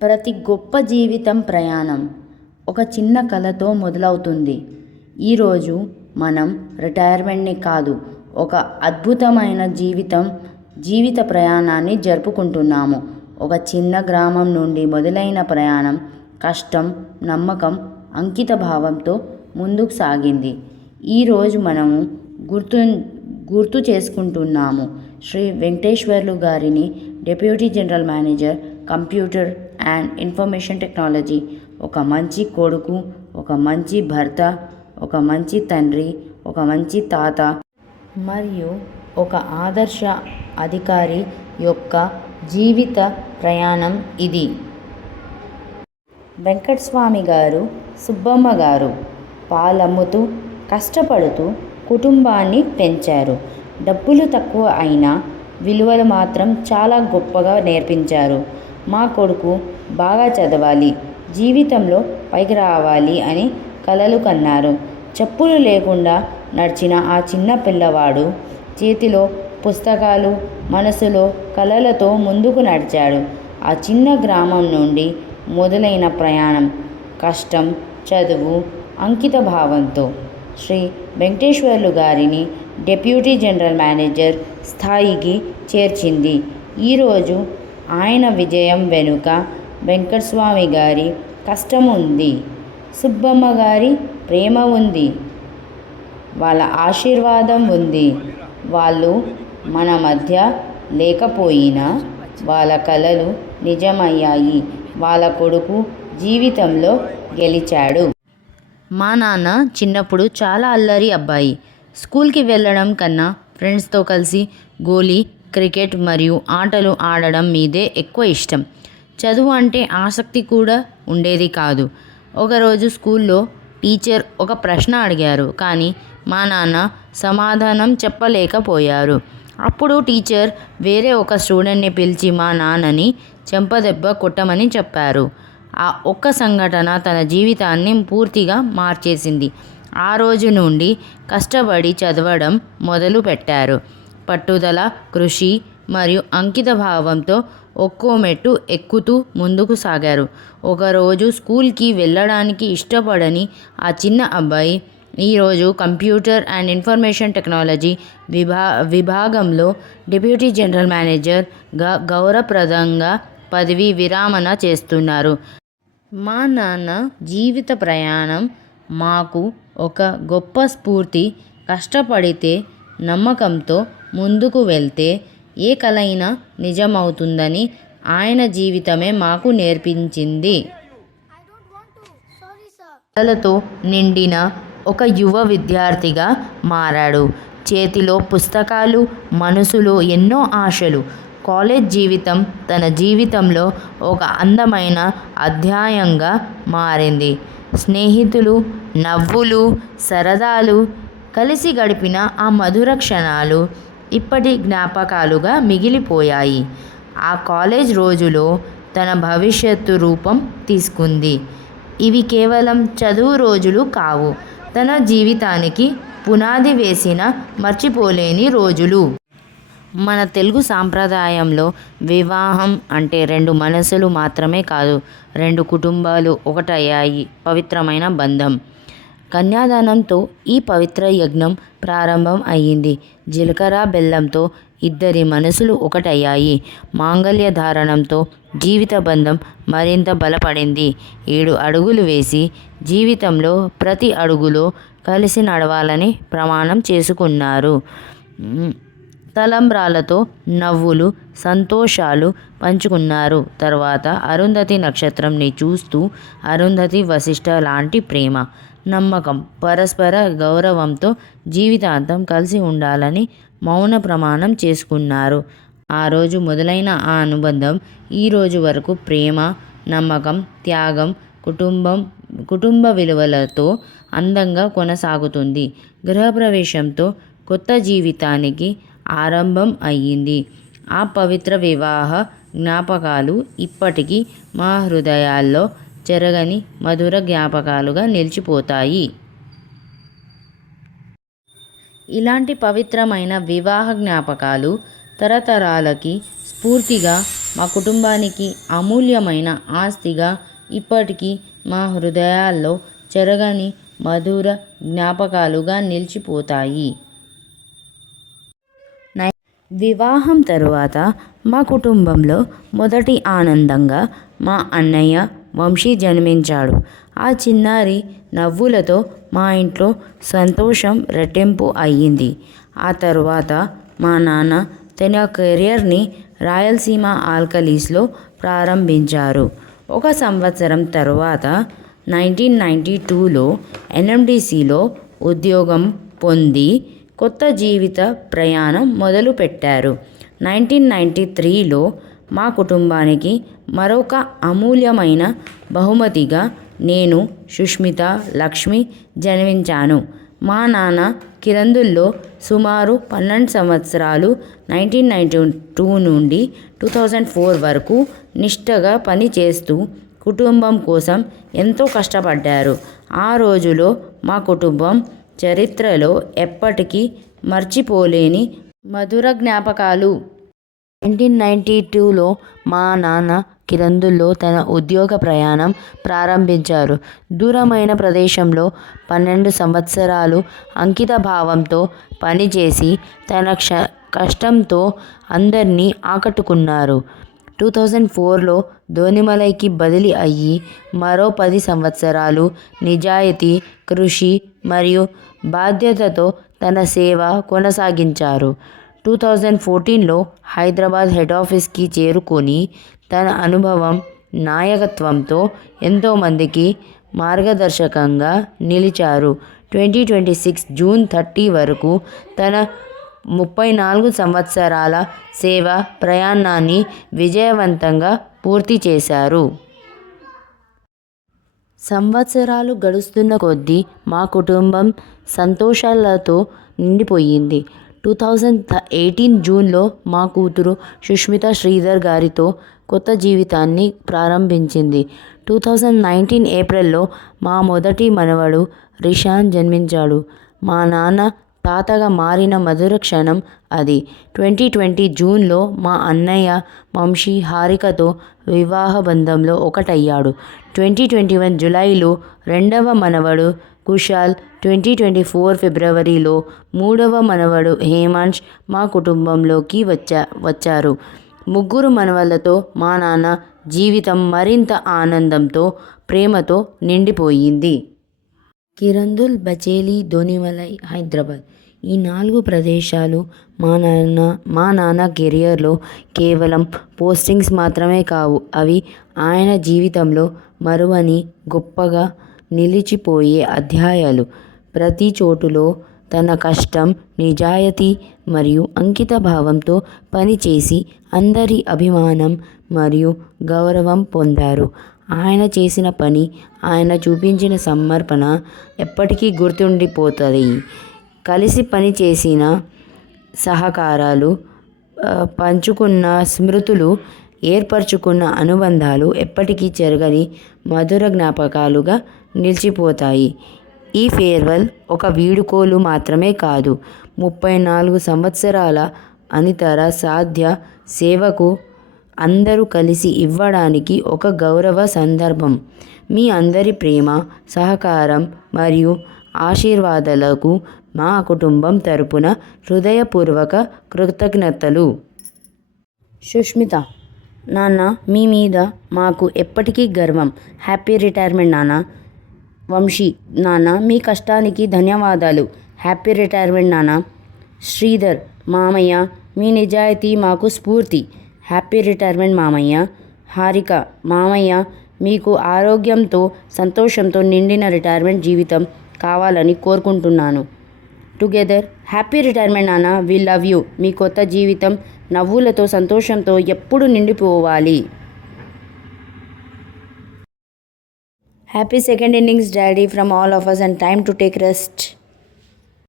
ప్రతి గొప్ప జీవితం ప్రయాణం ఒక చిన్న కలతో మొదలవుతుంది. ఈరోజు మనం రిటైర్మెంట్ని కాదు, ఒక అద్భుతమైన జీవిత ప్రయాణాన్ని జరుపుకుంటున్నాము. ఒక చిన్న గ్రామం నుండి మొదలైన ప్రయాణం కష్టం, నమ్మకం, అంకిత భావంతో ముందుకు సాగింది. ఈరోజు మనము గుర్తు చేసుకుంటున్నాము శ్రీ వెంకటేశ్వర్లు గారిని, deputy general manager, computer and information technology. ఒక మంచి కొడుకు, ఒక మంచి భర్త, ఒక మంచి తండ్రి, ఒక మంచి తాత మరియు ఒక ఆదర్శ అధికారి యొక్క జీవిత ప్రయాణం ఇది. వెంకటస్వామి గారు, సుబ్బమ్మ గారు పాలమ్ముతూ కష్టపడుతూ కుటుంబాన్ని పెంచారు. డబ్బులు తక్కువ అయినా విలువలు మాత్రం చాలా గొప్పగా నేర్పించారు. మా కొడుకు బాగా చదవాలి, జీవితంలో పైకి రావాలి అని కలలు కన్నారు. చెప్పులు లేకుండా నడిచిన ఆ చిన్న పిల్లవాడు చేతిలో పుస్తకాలు, మనసులో కలలతో ముందుకు నడిచాడు. ఆ చిన్న గ్రామం నుండి మొదలైన ప్రయాణం కష్టం, చదువు, అంకిత భావంతో శ్రీ వెంకటేశ్వర్లు గారిని డిప్యూటీ జనరల్ మేనేజర్ స్థాయికి చేర్చింది. ఈరోజు ఆయన విజయం వెనుక వెంకటస్వామి గారి కష్టం ఉంది, సుబ్బమ్మ గారి ప్రేమ ఉంది, వాళ్ళ ఆశీర్వాదం ఉంది. వాళ్ళు మన మధ్య లేకపోయినా వాళ్ళ కలలు నిజమయ్యాయి. వాళ్ళ కొడుకు జీవితంలో గెలిచాడు. మా నాన్న చిన్నప్పుడు చాలా అల్లరి అబ్బాయి. స్కూల్కి వెళ్ళడం కన్నా ఫ్రెండ్స్తో కలిసి గోలీ, క్రికెట్ మరియు ఆటలు ఆడడం మీదే ఎక్కువ ఇష్టం. చదువు అంటే ఆసక్తి కూడా ఉండేది కాదు. ఒకరోజు స్కూల్లో టీచర్ ఒక ప్రశ్న అడిగారు, కానీ మా నాన్న సమాధానం చెప్పలేకపోయారు. అప్పుడు టీచర్ వేరే ఒక స్టూడెంట్ని పిలిచి మా నాన్నని చెంపదెబ్బ కొట్టమని చెప్పారు. ఆ ఒక్క సంఘటన తన జీవితాన్ని పూర్తిగా మార్చేసింది. ఆ రోజు నుండి కష్టపడి చదవడం మొదలు పెట్టారు. పట్టుదల, కృషి మరియు అంకిత భావంతో ఒక్కో మెట్టు ఎక్కుతూ ముందుకు సాగారు. ఒకరోజు స్కూల్కి వెళ్ళడానికి ఇష్టపడని ఆ చిన్న అబ్బాయి ఈరోజు కంప్యూటర్ అండ్ ఇన్ఫర్మేషన్ టెక్నాలజీ విభాగంలో డిప్యూటీ జనరల్ మేనేజర్గా గౌరవప్రదంగా పదవి విరమణ చేస్తున్నారు. మా నాన్న జీవిత ప్రయాణం మాకు ఒక గొప్ప స్ఫూర్తి. కష్టపడితే, నమ్మకంతో ముందుకు వెళ్తే ఏ కలైనా నిజమవుతుందని ఆయన జీవితమే మాకు నేర్పించింది. కలలతో నిండిన ఒక యువ విద్యార్థిగా మారాడు. చేతిలో పుస్తకాలు, మనసులో ఎన్నో ఆశలు. కాలేజ్ జీవితం తన జీవితంలో ఒక అందమైన అధ్యాయంగా మారింది. స్నేహితులు, నవ్వులు, సరదాలు, కలిసి గడిపిన ఆ మధుర క్షణాలు ఇప్పటి జ్ఞాపకాలుగా మిగిలిపోయాయి. ఆ కాలేజ్ రోజులో తన భవిష్యత్తు రూపం తీసుకుంది. ఇవి కేవలం చదువు రోజులు కావు, తన జీవితానికి పునాది వేసిన మర్చిపోలేని రోజులు. మన తెలుగు సాంప్రదాయంలో వివాహం అంటే రెండు మనసులు మాత్రమే కాదు, రెండు కుటుంబాలు ఒకటయ్యాయి పవిత్రమైన బంధం. కన్యాదానంతో ఈ పవిత్ర యజ్ఞం ప్రారంభం అయ్యింది. జీలకర్ర బెల్లంతో ఇద్దరి మనసులు ఒకటయ్యాయి. మాంగళ్య ధారణంతో జీవిత బంధం మరింత బలపడింది. 7 అడుగులు వేసి జీవితంలో ప్రతి అడుగులో కలిసి నడవాలని ప్రమాణం చేసుకున్నారు. తలంబ్రాలతో నవ్వులు, సంతోషాలు పంచుకున్నారు. తర్వాత అరుంధతి నక్షత్రంని చూస్తూ అరుంధతి వశిష్ఠ లాంటి ప్రేమ, నమ్మకం, పరస్పర గౌరవంతో జీవితాంతం కలిసి ఉండాలని మౌన ప్రమాణం చేసుకున్నారు. ఆ రోజు మొదలైన ఆ అనుబంధం ఈ రోజు వరకు ప్రేమ, నమ్మకం, త్యాగం, కుటుంబ విలువలతో అందంగా కొనసాగుతుంది. గృహప్రవేశంతో కొత్త జీవితానికి ఆరంభం అయ్యింది. ఆ పవిత్ర వివాహ జ్ఞాపకాలు ఇప్పటికీ మా హృదయాల్లో చెరగని మధుర జ్ఞాపకాలుగా నిలిచిపోతాయి. ఇలాంటి పవిత్రమైన వివాహ జ్ఞాపకాలు తరతరాలకి స్ఫూర్తిగా మా కుటుంబానికి అమూల్యమైన ఆస్తిగా ఇప్పటికీ మా హృదయాల్లో చెరగని మధుర జ్ఞాపకాలుగా నిలిచిపోతాయి. వివాహం తరువాత మా కుటుంబంలో మొదటి ఆనందంగా మా అన్నయ్య వంశీ జన్మించాడు. ఆ చిన్నారి నవ్వులతో మా ఇంట్లో సంతోషం రెట్టింపు అయ్యింది. ఆ తరువాత మా నాన్న తన కెరియర్ని రాయలసీమ ఆల్కలీస్లో ప్రారంభించారు. ఒక సంవత్సరం తరువాత 1992లో ఎన్ఎండిసిలో ఉద్యోగం పొంది కొత్త జీవిత ప్రయాణం మొదలుపెట్టారు. 1993లో మా కుటుంబానికి మరొక అమూల్యమైన బహుమతిగా నేను, సుష్మిత లక్ష్మి జన్మించాను. మా నాన్న కిరందుల్లో సుమారు 12 సంవత్సరాలు 1992 నుండి 2004 వరకు నిష్ఠగా పనిచేస్తూ కుటుంబం కోసం ఎంతో కష్టపడ్డారు. ఆ రోజులో మా కుటుంబం చరిత్రలో ఎప్పటికీ మర్చిపోలేని మధుర జ్ఞాపకాలు. 1992లో మా నాన్న కిరందుల్లో తన ఉద్యోగ ప్రయాణం ప్రారంభించారు. దూరమైన ప్రదేశంలో 12 సంవత్సరాలు అంకిత భావంతో పనిచేసి తన కష్టంతో అందరినీ ఆకట్టుకున్నారు. 2004లో దోనిమలైకి బదిలీ అయ్యి మరో 10 సంవత్సరాలు నిజాయితీ, కృషి మరియు బాధ్యతతో తన సేవ కొనసాగించారు. 2014లో హైదరాబాద్ హెడ్ ఆఫీస్కి చేరుకొని తన అనుభవం, నాయకత్వంతో ఎంతోమందికి మార్గదర్శకంగా నిలిచారు. 2026 జూన్ 30 వరకు తన 34 సంవత్సరాల సేవా ప్రయాణాన్ని విజయవంతంగా పూర్తి చేశారు. సంవత్సరాలు గడుస్తున్న కొద్దీ మా కుటుంబం సంతోషాలతో నిండిపోయింది. 2018 జూన్లో మా కూతురు సుష్మిత శ్రీధర్ గారితో కొత్త జీవితాన్ని ప్రారంభించింది. 2019 ఏప్రిల్లో మా మొదటి మనవడు రిషాన్ జన్మించాడు. మా నాన్న తాతగా మారిన మధుర క్షణం అది. 2020 జూన్లో మా అన్నయ్య వంశీ హారికతో వివాహ బంధంలో ఒకటయ్యాడు. 2021 జూలైలో రెండవ మనవడు కుశాల్, 2024 ఫిబ్రవరిలో మూడవ మనవడు హేమాంష్ మా కుటుంబంలోకి వచ్చారు. ముగ్గురు మనవళ్లతో మా నాన్న జీవితం మరింత ఆనందంతో, ప్రేమతో నిండిపోయింది. కిరందుల్, బచేలి, దోనిమలై, హైదరాబాద్ ఈ 4 ప్రదేశాలు మా నాన్న కెరియర్లో కేవలం పోస్టింగ్స్ మాత్రమే కావు. అవి ఆయన జీవితంలో మరువని గొప్పగా నిలిచిపోయే అధ్యాయాలు. ప్రతి చోటులో తన కష్టం, నిజాయితీ మరియు అంకిత భావంతో పనిచేసి అందరి అభిమానం మరియు గౌరవం పొందారు. ఆయన చేసిన పని, ఆయన చూపించిన సమర్పణ ఎప్పటికీ గుర్తుండిపోతాయి. కలిసి పనిచేసిన సహకారాలు, పంచుకున్న స్మృతులు, ఏర్పరచుకున్న అనుబంధాలు ఎప్పటికీ చెరగని మధుర జ్ఞాపకాలుగా నిలిచిపోతాయి. ఈ ఫేర్వెల్ ఒక వీడుకోలు మాత్రమే కాదు, 34 సంవత్సరాల అనితర సాధ్య సేవకు అందరూ కలిసి ఇవ్వడానికి ఒక గౌరవ సందర్భం. మీ అందరి ప్రేమ, సహకారం మరియు ఆశీర్వాదాలకు మా కుటుంబం తరపున హృదయపూర్వక కృతజ్ఞతలు. సుష్మిత: నాన్న, మీ మీద మాకు ఎప్పటికీ గర్వం. హ్యాపీ రిటైర్మెంట్ నాన్న. వంశీ: నాన్న, మీ కష్టానికి ధన్యవాదాలు. హ్యాపీ రిటైర్మెంట్ నాన్న. శ్రీధర్: మామయ్య, మీ నిజాయితీ మాకు స్ఫూర్తి. హ్యాపీ రిటైర్మెంట్ మామయ్య. హారిక: మామయ్య, మీకు ఆరోగ్యంతో, సంతోషంతో నిండిన రిటైర్మెంట్ జీవితం కావాలని కోరుకుంటున్నాను. టుగెదర్: హ్యాపీ రిటైర్మెంట్ నాన్న, వి లవ్ యూ. మీ కొత్త జీవితం నవ్వులతో, సంతోషంతో ఎప్పుడు నిండిపోవాలి. Happy second innings daddy from all of us and time to take rest.